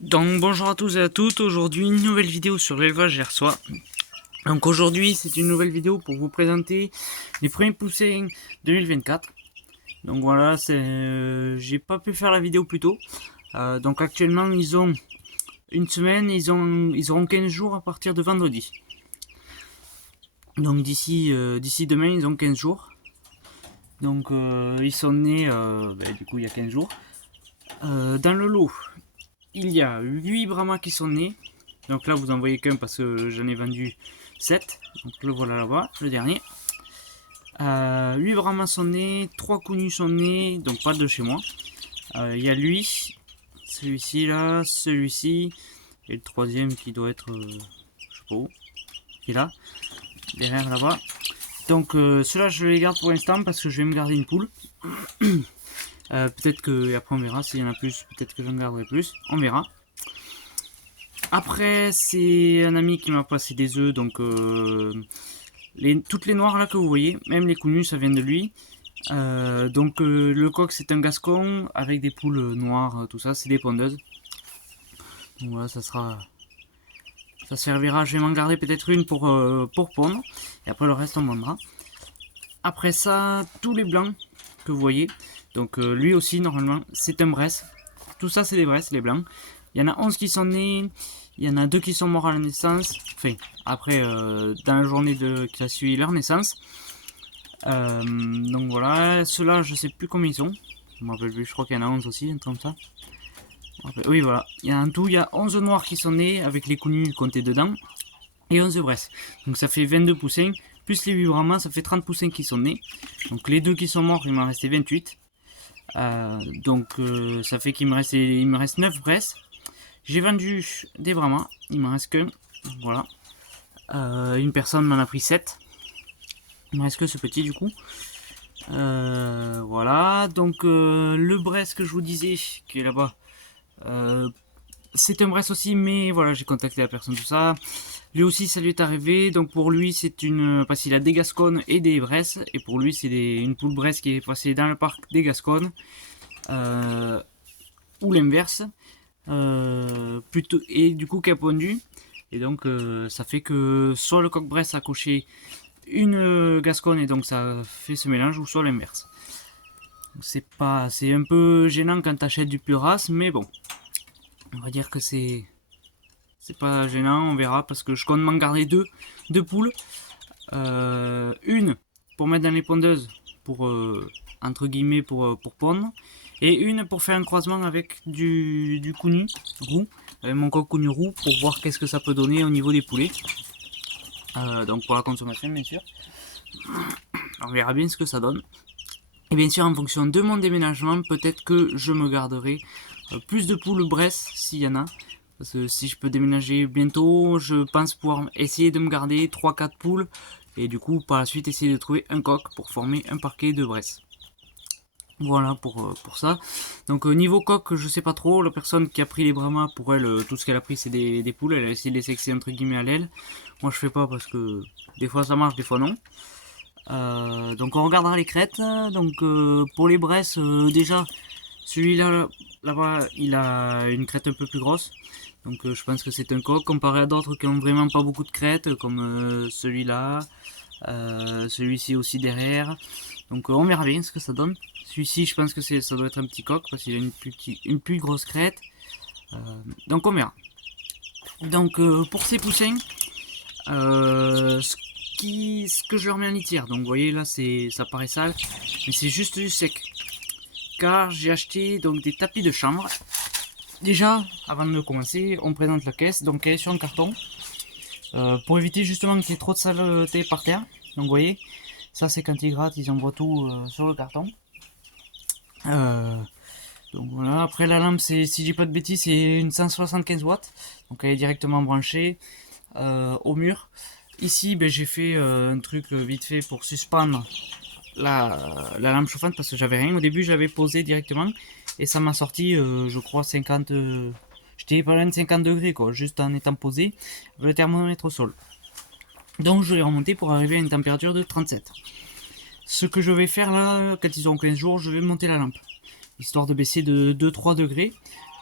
Donc bonjour à tous et à toutes, aujourd'hui une nouvelle vidéo sur l'élevage gersois. Donc aujourd'hui c'est une nouvelle vidéo pour vous présenter les premiers poussins 2024. Donc voilà, j'ai pas pu faire la vidéo plus tôt. Donc actuellement ils ont une semaine, ils auront 15 jours à partir de vendredi. Donc d'ici demain ils ont 15 jours. Donc ils sont nés du coup il y a 15 jours. Dans le lot, il y a 8 Brahmas qui sont nés. Donc là, vous en voyez qu'un parce que j'en ai vendu 7. Donc le voilà là-bas, le dernier. 8 Brahmas sont nés, 3 connus sont nés, donc pas de chez moi. Il y a lui, celui-ci là, celui-ci, et le troisième qui doit être, je sais pas où, qui est là, derrière là-bas. Donc ceux-là, je les garde pour l'instant parce que je vais me garder une poule. Peut-être que après on verra s'il y en a plus, peut-être que j'en garderai plus, on verra. Après, c'est un ami qui m'a passé des œufs, donc toutes les noires là que vous voyez, même les connus, ça vient de lui. Le coq, c'est un gascon avec des poules noires, tout ça, c'est des pondeuses. Donc voilà, ça servira. Je vais m'en garder peut-être une pour pondre, et après le reste on vendra. Après ça, tous les blancs que vous voyez, donc lui aussi normalement, c'est un bresse. Tout ça, c'est des bresses, les blancs. Il y en a 11 qui sont nés, il y en a 2 qui sont morts à la naissance, enfin, après, dans la journée qui a suivi leur naissance. Donc voilà, ceux-là, je sais plus combien ils sont. Je me rappelle plus, je crois qu'il y en a 11 aussi, un truc comme ça. Oui, voilà, il y a en tout, il y a 11 noirs qui sont nés, avec les connus comptés dedans, et 11 bresses. Donc ça fait 22 poussins, plus les 8 brahmans, ça fait 30 poussins qui sont nés. Donc les 2 qui sont morts, il m'en restait 28. Ça fait qu'il me reste 9 bresses. J'ai vendu des brahmas, il m'en reste qu'un. Voilà. Une personne m'en a pris 7. Il me reste que ce petit du coup. Voilà. Donc le Brest que je vous disais, qui est là-bas, c'est un Brest aussi, mais voilà, j'ai contacté la personne, tout ça. Lui aussi, ça lui est arrivé. Donc pour lui, c'est une. Parce qu'il a des Gasconnes et des Brest. Et pour lui, c'est une poule Brest qui est passée dans le parc des Gasconnes. Ou l'inverse. Et du coup qui a pondu. Et donc ça fait que soit le coq Brest a coché une Gasconne et donc ça fait ce mélange, ou soit l'inverse. C'est un peu gênant quand t'achètes du pur race, mais bon, on va dire que c'est pas gênant, on verra, parce que je compte m'en garder deux poules. Une pour mettre dans les pondeuses, pour entre guillemets pour pondre, et une pour faire un croisement avec du cunu roux, avec mon coq cunu roux, pour voir qu'est-ce que ça peut donner au niveau des poulets. Donc pour la consommation, bien sûr. On verra bien ce que ça donne. Et bien sûr, en fonction de mon déménagement, peut-être que je me garderai plus de poules Bresse s'il y en a. Parce que si je peux déménager bientôt, je pense pouvoir essayer de me garder 3-4 poules. Et du coup, par la suite, essayer de trouver un coq pour former un parquet de Bresse. Voilà pour ça. Donc niveau coq, je sais pas trop. La personne qui a pris les Brahmas, pour elle, tout ce qu'elle a pris c'est des poules. Elle a essayé de les sexer entre guillemets à l'aile. Moi je fais pas parce que des fois ça marche, des fois non. Donc on regardera les crêtes. Donc pour les Bresses, déjà celui-là là-bas il a une crête un peu plus grosse. Donc je pense que c'est un coq comparé à d'autres qui ont vraiment pas beaucoup de crêtes comme celui-là, celui-ci aussi derrière. Donc on verra bien ce que ça donne. Celui-ci je pense que ça doit être un petit coq parce qu'il a une plus grosse crête. Donc on verra. Donc pour ces poussins, ce que je leur mets en litière, donc vous voyez là ça paraît sale, mais c'est juste du sec. Car j'ai acheté donc des tapis de chambre. Déjà, avant de commencer, on présente la caisse, donc elle est sur un carton. Pour éviter justement qu'il y ait trop de saleté par terre. Donc vous voyez, ça c'est quand ils grattent, ils envoient tout sur le carton. Donc voilà, après la lampe, si je dis pas de bêtises, c'est une 175 watts. Donc elle est directement branchée au mur. Ici, j'ai fait un truc vite fait pour suspendre la lampe chauffante parce que j'avais rien. Au début, j'avais posé directement et ça m'a sorti, je crois, 50. J'étais pas loin de 50 degrés, quoi, juste en étant posé, le thermomètre au sol. Donc je l'ai remonté pour arriver à une température de 37. Ce que je vais faire là, quand ils ont 15 jours, je vais monter la lampe, histoire de baisser de 2-3 degrés.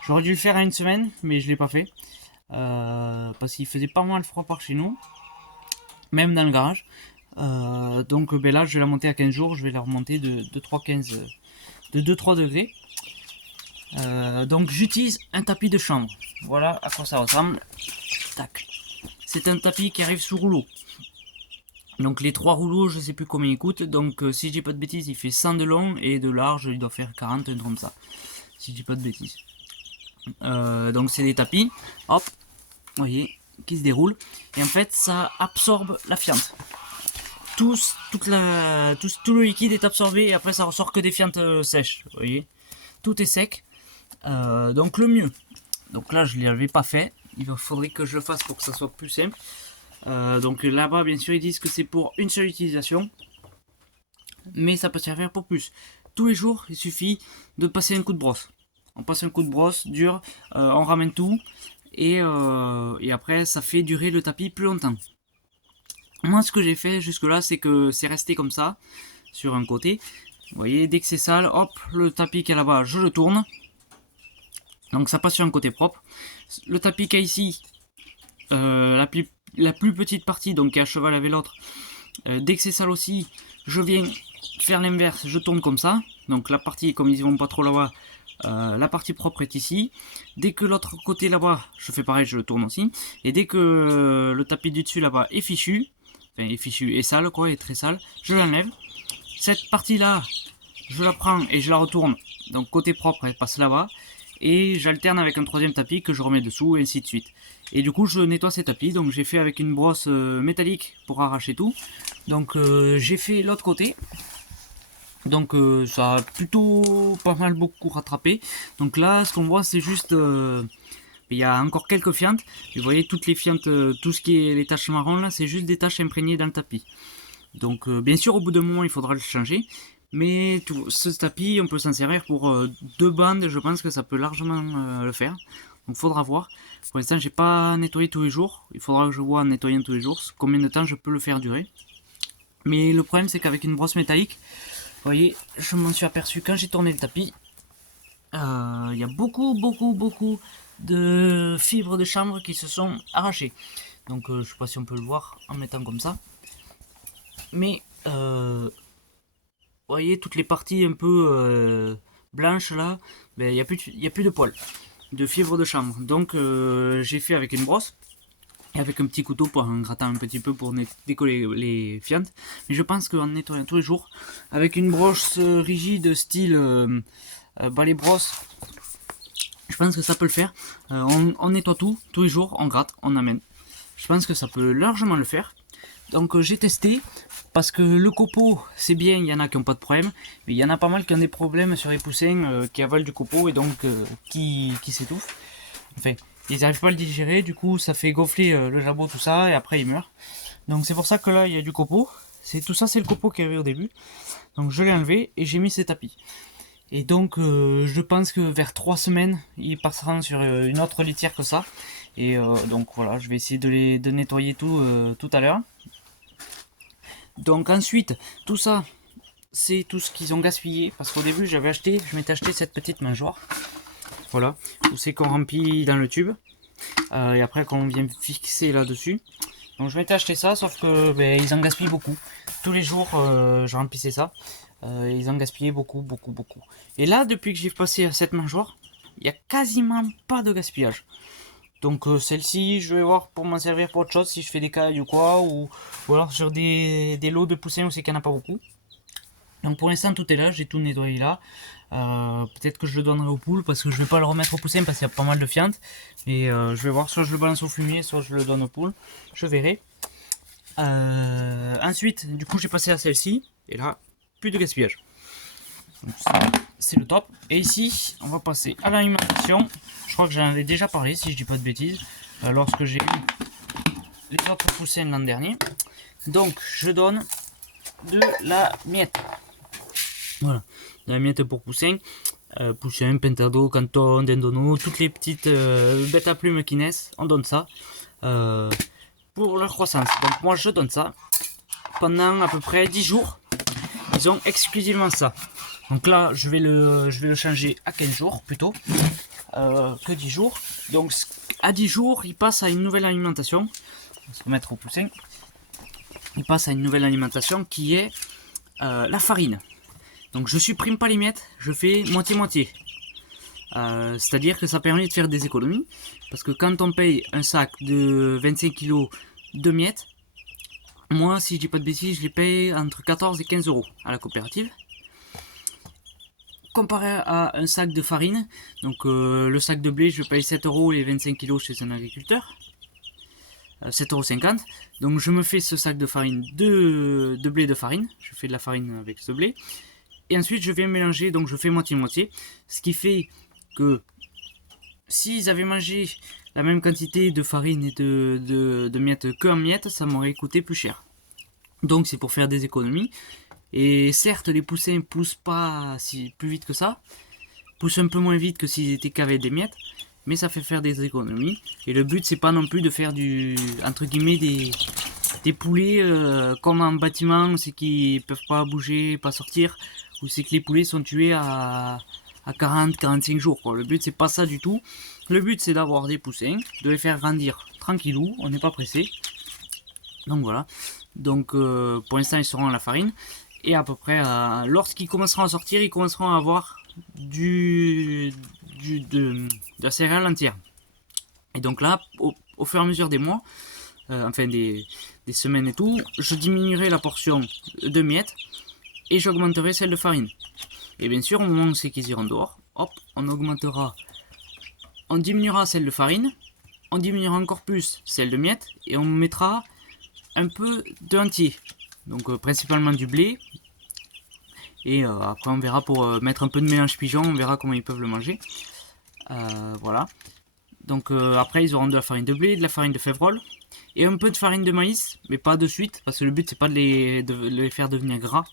J'aurais dû le faire à une semaine, mais je l'ai pas fait. Parce qu'il faisait pas mal froid par chez nous, même dans le garage. Donc ben là, je vais la monter à 15 jours. Je vais la remonter de 2-3 degrés. Donc j'utilise un tapis de chambre. Voilà à quoi ça ressemble. Tac. C'est un tapis qui arrive sous rouleau. Donc les 3 rouleaux, je sais plus combien ils coûtent. Donc si je dis pas de bêtises, il fait 100 de long et de large, il doit faire 40, un truc comme ça. Si je dis pas de bêtises. Donc c'est des tapis, hop, vous voyez, qui se déroulent. Et en fait, ça absorbe la fiente. Tout le liquide est absorbé et après ça ressort que des fientes sèches. Vous voyez, tout est sec. Donc le mieux. Donc là, je ne l'avais pas fait. Il faudrait que je le fasse pour que ça soit plus simple. Donc là-bas, bien sûr, ils disent que c'est pour une seule utilisation. Mais ça peut servir pour plus. Tous les jours, il suffit de passer un coup de brosse. On passe un coup de brosse dur, on ramène tout. Et après, ça fait durer le tapis plus longtemps. Moi, ce que j'ai fait jusque-là, c'est que c'est resté comme ça, sur un côté. Vous voyez, dès que c'est sale, hop, le tapis qui est là-bas, je le tourne. Donc ça passe sur un côté propre. Le tapis qui est ici, la plus petite partie, donc qui est à cheval avec l'autre, dès que c'est sale aussi, je viens faire l'inverse, je tourne comme ça. Donc la partie, comme ils vont pas trop là-bas, la partie propre est ici. Dès que l'autre côté là-bas, je fais pareil, je le tourne aussi. Et dès que le tapis du dessus là-bas est fichu, enfin est fichu, est sale quoi, est très sale, je l'enlève. Cette partie-là, je la prends et je la retourne. Donc côté propre, elle passe là-bas. Et j'alterne avec un troisième tapis que je remets dessous et ainsi de suite. Et du coup je nettoie ces tapis, donc j'ai fait avec une brosse métallique pour arracher tout. Donc j'ai fait l'autre côté. Donc ça a plutôt pas mal beaucoup rattrapé. Donc là ce qu'on voit c'est juste... il y a encore quelques fientes. Et vous voyez toutes les fientes, tout ce qui est les taches marron là, c'est juste des taches imprégnées dans le tapis. Donc bien sûr au bout d'un moment il faudra le changer. Mais ce tapis, on peut s'en servir pour 2 bandes, je pense que ça peut largement le faire. Donc faudra voir. Pour l'instant, j'ai pas nettoyé tous les jours. Il faudra que je vois en nettoyant tous les jours combien de temps je peux le faire durer. Mais le problème, c'est qu'avec une brosse métallique, vous voyez, je m'en suis aperçu quand j'ai tourné le tapis. Il y a beaucoup de fibres de chanvre qui se sont arrachées. Donc je sais pas si on peut le voir en mettant comme ça. Mais... vous voyez toutes les parties un peu blanches là, il n'y a plus de poils, de fibres de chanvre. Donc j'ai fait avec une brosse et avec un petit couteau pour en grattant un petit peu pour décoller les fientes. Mais je pense qu'en nettoyant tous les jours, avec une brosse rigide style balai brosse, je pense que ça peut le faire. On nettoie tout, tous les jours, on gratte, on amène. Je pense que ça peut largement le faire. Donc j'ai testé, parce que le copeau c'est bien, il y en a qui n'ont pas de problème, mais il y en a pas mal qui ont des problèmes sur les poussins qui avalent du copeau et donc qui s'étouffent. Enfin, ils n'arrivent pas à le digérer, du coup ça fait gonfler le jabot, tout ça, et après ils meurent. Donc c'est pour ça que là il y a du copeau. Tout ça c'est le copeau qui avait au début. Donc je l'ai enlevé et j'ai mis ces tapis. Et donc je pense que vers 3 semaines, ils passeront sur une autre litière que ça. Et donc voilà, je vais essayer de nettoyer tout à l'heure. Donc ensuite, tout ça, c'est tout ce qu'ils ont gaspillé. Parce qu'au début, je m'étais acheté cette petite mangeoire. Voilà, où c'est qu'on remplit dans le tube. Et après, qu'on vient fixer là-dessus. Donc je m'étais acheté ça, sauf que ils en gaspillent beaucoup. Tous les jours, je remplissais ça. Ils en gaspillaient beaucoup. Et là, depuis que j'ai passé à cette mangeoire, il n'y a quasiment pas de gaspillage. Donc celle-ci, je vais voir pour m'en servir pour autre chose, si je fais des cailles ou quoi, ou alors sur des lots de poussins où c'est qu'il n'y en a pas beaucoup. Donc pour l'instant tout est là, j'ai tout nettoyé là. Peut-être que je le donnerai aux poules parce que je vais pas le remettre au poussin parce qu'il y a pas mal de fientes. Et je vais voir, soit je le balance au fumier, soit je le donne aux poules. Je verrai. Ensuite, du coup j'ai passé à celle-ci, et là, plus de gaspillage. C'est le top. Et ici, on va passer à l'alimentation. Je crois que j'en avais déjà parlé, si je dis pas de bêtises, lorsque j'ai eu les autres poussins l'an dernier. Donc, je donne de la miette. Voilà, de la miette pour poussins. Poussins, pentado, canton, dendono, toutes les petites bêtes à plumes qui naissent, on donne ça pour leur croissance. Donc, moi, je donne ça pendant à peu près 10 jours. Ils ont exclusivement ça. Donc là, je vais le changer à 15 jours plutôt que 10 jours. Donc à 10 jours, il passe à une nouvelle alimentation. On va se remettre au poussin. Il passe à une nouvelle alimentation qui est la farine. Donc je supprime pas les miettes, je fais moitié-moitié. C'est-à-dire que ça permet de faire des économies. Parce que quand on paye un sac de 25 kg de miettes, moi, si je dis pas de bêtises, je les paye entre 14 et 15 euros à la coopérative. Comparé à un sac de farine, donc le sac de blé, je paye 7 euros les 25 kg chez un agriculteur. 7,50 €. Donc je me fais ce sac de farine de blé de farine. Je fais de la farine avec ce blé. Et ensuite je vais mélanger, donc je fais moitié-moitié. Ce qui fait que s'ils avaient mangé la même quantité de farine et de miettes qu'en miettes, ça m'aurait coûté plus cher. Donc c'est pour faire des économies. Et certes, les poussins poussent pas plus vite que ça. Poussent un peu moins vite que s'ils étaient qu'avec des miettes. Mais ça fait faire des économies. Et le but, c'est pas non plus de faire entre guillemets, des poulets comme en bâtiment, c'est qu'ils peuvent pas bouger, pas sortir. Ou c'est que les poulets sont tués à 40-45 jours. Quoi. Le but, c'est pas ça du tout. Le but, c'est d'avoir des poussins, de les faire grandir tranquillou, on n'est pas pressé. Donc voilà. Donc pour l'instant, ils seront à la farine. Et à peu près, lorsqu'ils commenceront à sortir, ils commenceront à avoir de la céréale entière. Et donc là, au fur et à mesure des mois, enfin des semaines et tout, je diminuerai la portion de miettes et j'augmenterai celle de farine. Et bien sûr, au moment où c'est qu'ils iront dehors, hop, on diminuera celle de farine, on diminuera encore plus celle de miettes et on mettra un peu de entier. Donc principalement du blé. Et après on verra pour mettre un peu de mélange pigeon, on verra comment ils peuvent le manger. Voilà. Donc après ils auront de la farine de blé, de la farine de févrole et un peu de farine de maïs, mais pas de suite parce que le but c'est pas de les faire devenir gras.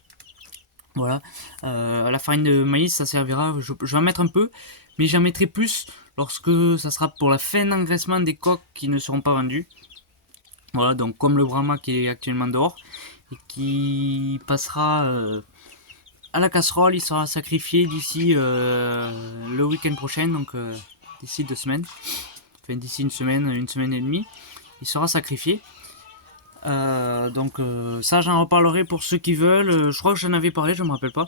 Voilà. La farine de maïs ça servira, je vais en mettre un peu, mais j'en mettrai plus lorsque ça sera pour la fin d'engraissement des coqs qui ne seront pas vendus. Voilà, donc comme le Brahma qui est actuellement dehors et qui passera à la casserole, il sera sacrifié d'ici le week-end prochain, donc d'ici 2 semaines, enfin d'ici une semaine et demie, il sera sacrifié. Donc ça j'en reparlerai pour ceux qui veulent, je crois que j'en avais parlé, je me rappelle pas,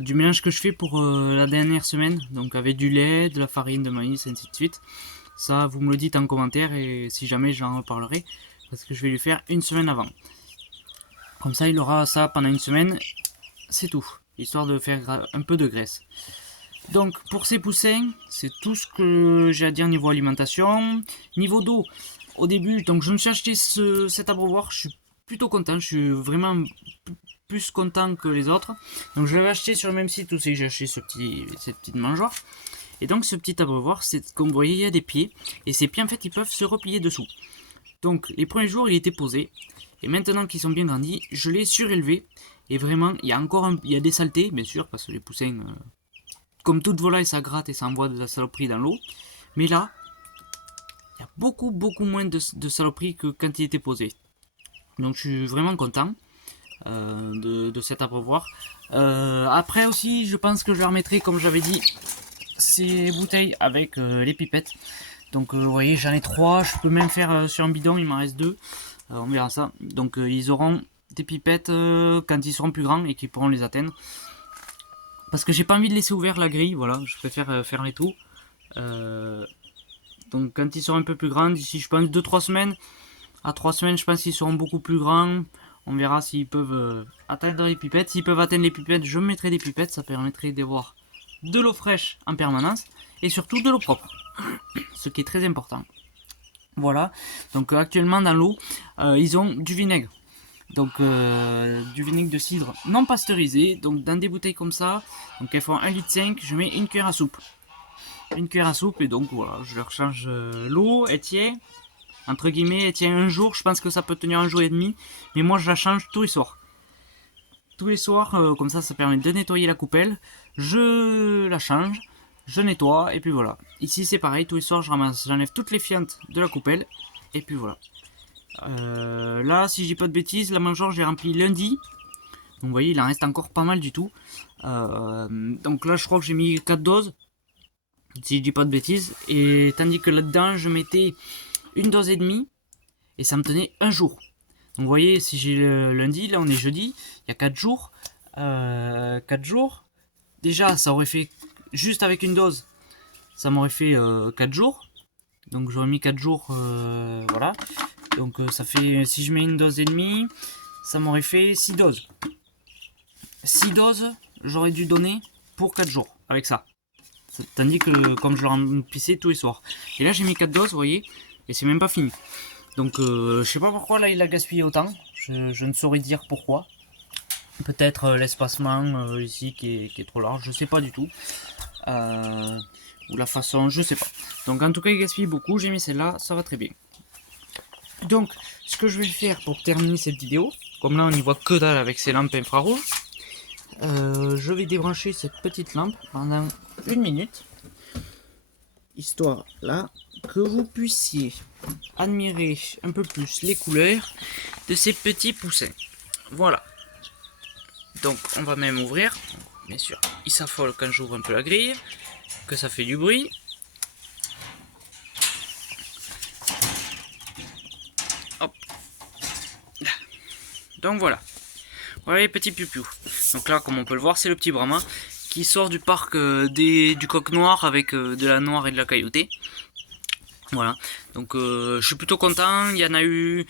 du mélange que je fais pour la dernière semaine, donc avec du lait, de la farine de maïs, ainsi de suite. Ça vous me le dites en commentaire et si jamais j'en reparlerai, parce que je vais lui faire une semaine avant. Comme ça il aura ça pendant une semaine, c'est tout, histoire de faire un peu de graisse. Donc pour ces poussins, c'est tout ce que j'ai à dire niveau alimentation. Niveau d'eau, au début, donc je me suis acheté cet abreuvoir, je suis plutôt content, je suis vraiment plus content que les autres. Donc je l'avais acheté sur le même site où j'ai acheté cette petite mangeoire. Et donc ce petit abreuvoir, c'est comme vous voyez, il y a des pieds, et ces pieds en fait ils peuvent se replier dessous. Donc les premiers jours il était posé, et maintenant qu'ils sont bien grandis, je l'ai surélevé. Et vraiment, il y a des saletés, bien sûr, parce que les poussins, comme toute volaille, ça gratte et ça envoie de la saloperie dans l'eau. Mais là, il y a beaucoup moins de saloperie que quand il était posé. Donc je suis vraiment content de cet abreuvoir. Après aussi, je pense que je remettrai, comme j'avais dit, ces bouteilles avec les pipettes. Donc vous voyez, j'en ai 3, je peux même faire sur un bidon, il m'en reste 2. On verra ça. Donc ils auront des pipettes quand ils seront plus grands et qu'ils pourront les atteindre. Parce que j'ai pas envie de laisser ouvert la grille, voilà, je préfère fermer tout. Donc quand ils seront un peu plus grands, d'ici je pense 2-3 semaines, à 3 semaines je pense qu'ils seront beaucoup plus grands. On verra s'ils peuvent atteindre les pipettes. S'ils peuvent atteindre les pipettes, je mettrai des pipettes, ça permettrait d'avoir de l'eau fraîche en permanence et surtout de l'eau propre, ce qui est très important. Voilà, donc actuellement dans l'eau, ils ont du vinaigre. Donc du vinaigre de cidre non pasteurisé, donc dans des bouteilles comme ça, donc elles font 1,5 litre, je mets une cuillère à soupe. Une cuillère à soupe et donc voilà, je leur change l'eau, elle tient, entre guillemets, elle tient un jour, je pense que ça peut tenir un jour et demi, mais moi je la change tous les soirs. Tous les soirs, comme ça permet de nettoyer la coupelle, je la change, je nettoie et puis voilà. Ici c'est pareil, tous les soirs j'enlève toutes les fientes de la coupelle et puis voilà. Là, si j'ai pas de bêtises, la mangeoire j'ai rempli lundi. Donc vous voyez, il en reste encore pas mal du tout. Donc là je crois que j'ai mis 4 doses, si je dis pas de bêtises, et tandis que là-dedans je mettais une dose et demie et ça me tenait un jour. Donc vous voyez, si j'ai le lundi, là on est jeudi, il y a 4 jours. 4 jours, déjà ça aurait fait, juste avec une dose, ça m'aurait fait 4 jours. Donc j'aurais mis 4 jours, voilà. Donc ça fait, si je mets une dose et demie, ça m'aurait fait 6 doses. 6 doses, j'aurais dû donner pour 4 jours avec ça. Tandis que comme je le remplissais tous les soirs. Et là j'ai mis 4 doses, vous voyez, et c'est même pas fini. Donc je sais pas pourquoi là il a gaspillé autant. Je ne saurais dire pourquoi. Peut-être l'espacement ici qui est trop large, je sais pas du tout. Ou la façon, je sais pas. Donc en tout cas il gaspille beaucoup, j'ai mis celle-là, ça va très bien. Donc ce que je vais faire pour terminer cette vidéo, comme là on n'y voit que dalle avec ces lampes infrarouges, je vais débrancher cette petite lampe pendant 1 minute, histoire là que vous puissiez admirer un peu plus les couleurs de ces petits poussins. Voilà. Donc on va même ouvrir. Bien sûr, il s'affole quand j'ouvre un peu la grille, que ça fait du bruit. Hop. Donc voilà. Voilà les petits pupiou. Donc là, comme on peut le voir, c'est le petit Brahma qui sort du parc du coq noir avec de la noire et de la cailloutée. Voilà. Donc je suis plutôt content. Il y en a eu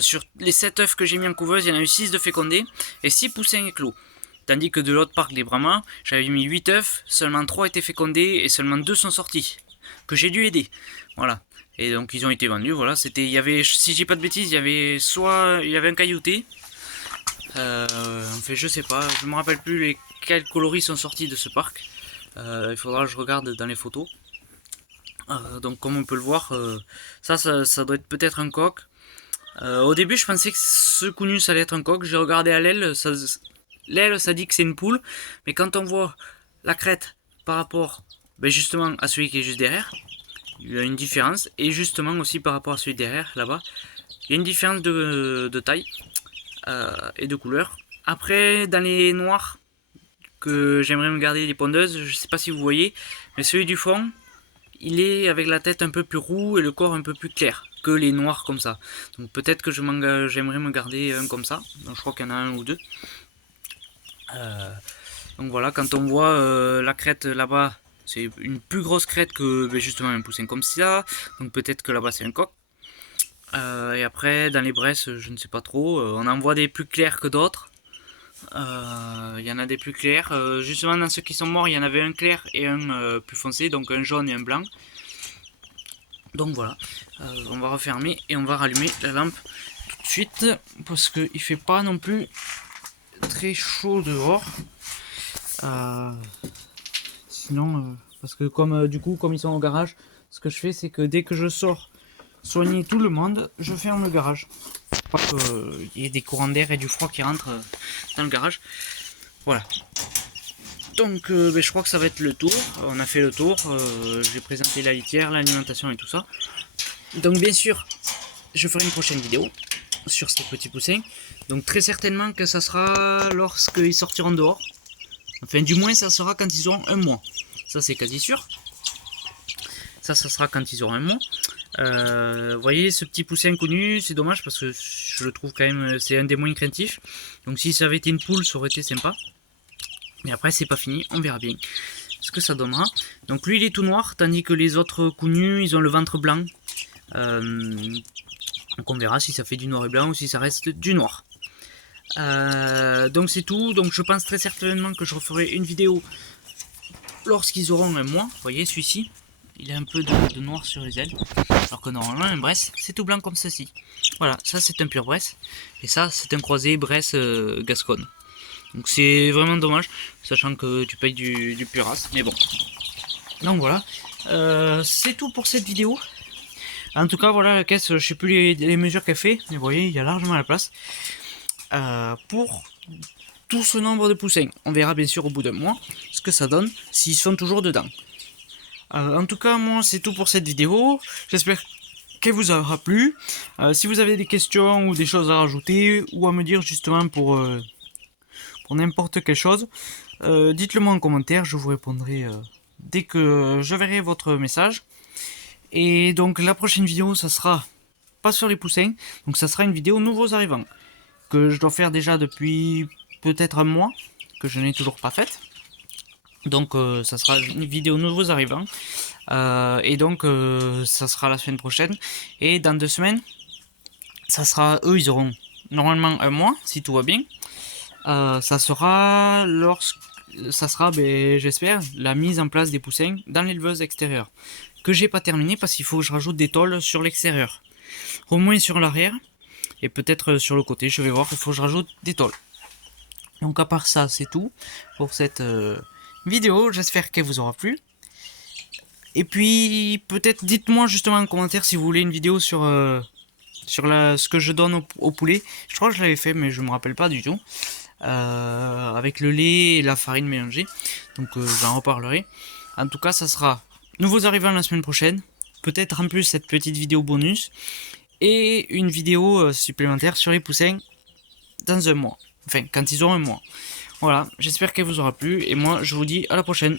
sur les 7 œufs que j'ai mis en couveuse, il y en a eu 6 de fécondés et 6 poussins éclos. Tandis que de l'autre parc des Brahmas, j'avais mis 8 œufs, seulement 3 étaient fécondés et seulement 2 sont sortis. Que j'ai dû aider. Voilà. Et donc ils ont été vendus. Voilà. C'était, il y avait, si j'ai pas de bêtises, il y avait un caillouté. Enfin, je sais pas, je me rappelle plus quels coloris sont sortis de ce parc. Il faudra que je regarde dans les photos. Donc comme on peut le voir, ça doit être peut-être un coq. Au début je pensais que ce connu ça allait être un coq. J'ai regardé à l'aile, l'aile ça dit que c'est une poule. Mais quand on voit la crête par rapport justement à celui qui est juste derrière, il y a une différence. Et justement aussi par rapport à celui derrière, là-bas, il y a une différence de taille. Et de couleur. Après, dans les noirs que j'aimerais me garder les pondeuses, je sais pas si vous voyez, mais celui du fond, il est avec la tête un peu plus roux et le corps un peu plus clair que les noirs comme ça. Donc peut-être que j'aimerais me garder un comme ça. Donc je crois qu'il y en a un ou deux. Donc voilà, quand on voit la crête là-bas, c'est une plus grosse crête que justement un poussin comme ça. Donc peut-être que là-bas c'est un coq. Et après, dans les bresses, je ne sais pas trop. On en voit des plus clairs que d'autres. Il y en a des plus clairs. Justement, dans ceux qui sont morts, il y en avait un clair et un plus foncé, donc un jaune et un blanc. Donc voilà. On va refermer et on va rallumer la lampe tout de suite parce qu'il fait pas non plus très chaud dehors. Sinon, parce que comme du coup, comme ils sont au garage, ce que je fais, c'est que dès que je sors soigner tout le monde, je ferme le garage. Pas qu'il y ait des courants d'air et du froid qui rentrent dans le garage. Voilà. Donc je crois que ça va être le tour. On a fait le tour. J'ai présenté la litière, l'alimentation et tout ça. Donc bien sûr, je ferai une prochaine vidéo sur ces petits poussins. Donc très certainement que ça sera lorsqu'ils sortiront dehors. Enfin du moins ça sera quand ils auront un mois. Ça c'est quasi sûr. Ça sera quand ils auront un mois. Vous voyez ce petit poussin connu, c'est dommage parce que je le trouve quand même, c'est un des moins craintifs. Donc si ça avait été une poule, ça aurait été sympa. Mais après c'est pas fini, on verra bien ce que ça donnera. Donc lui il est tout noir, tandis que les autres connus ils ont le ventre blanc. Donc on verra si ça fait du noir et blanc ou si ça reste du noir. Donc c'est tout, donc je pense très certainement que je referai une vidéo lorsqu'ils auront un mois. Vous voyez celui-ci, il a un peu de noir sur les ailes. Alors que normalement un Bresse c'est tout blanc comme ceci. Voilà, ça c'est un pur Bresse. Et ça c'est un croisé Bresse Gasconne. Donc c'est vraiment dommage, sachant que tu payes du Puras, mais bon. Donc voilà, c'est tout pour cette vidéo. En tout cas voilà la caisse, je sais plus les mesures qu'elle fait, mais vous voyez il y a largement la place. Pour tout ce nombre de poussins. On verra bien sûr au bout d'un mois ce que ça donne, s'ils sont toujours dedans. En tout cas moi c'est tout pour cette vidéo, j'espère qu'elle vous aura plu. Si vous avez des questions ou des choses à rajouter ou à me dire justement pour n'importe quelle chose, dites-le moi en commentaire, je vous répondrai dès que je verrai votre message. Et donc la prochaine vidéo, ça sera pas sur les poussins, donc ça sera une vidéo nouveaux arrivants, que je dois faire déjà depuis peut-être un mois, que je n'ai toujours pas faite. Donc ça sera une vidéo nouveaux arrivants. Et donc ça sera la semaine prochaine. Et dans 2 semaines, ça sera, eux ils auront normalement un mois, si tout va bien. Ça sera j'espère, la mise en place des poussins dans l'éleveuse extérieure. Que j'ai pas terminé parce qu'il faut que je rajoute des tôles sur l'extérieur. Au moins sur l'arrière. Et peut-être sur le côté, je vais voir, il faut que je rajoute des tôles. Donc à part ça, c'est tout pour cette vidéo. J'espère qu'elle vous aura plu. Et puis peut-être dites-moi justement en commentaire si vous voulez une vidéo sur ce que je donne au poulet. Je crois que je l'avais fait mais je me rappelle pas du tout. Avec le lait et la farine mélangée. Donc j'en reparlerai. En tout cas ça sera nouveaux arrivants la semaine prochaine. Peut-être en plus cette petite vidéo bonus. Et une vidéo supplémentaire sur les poussins dans un mois. Enfin quand ils auront un mois. Voilà, j'espère qu'elle vous aura plu. Et moi je vous dis à la prochaine.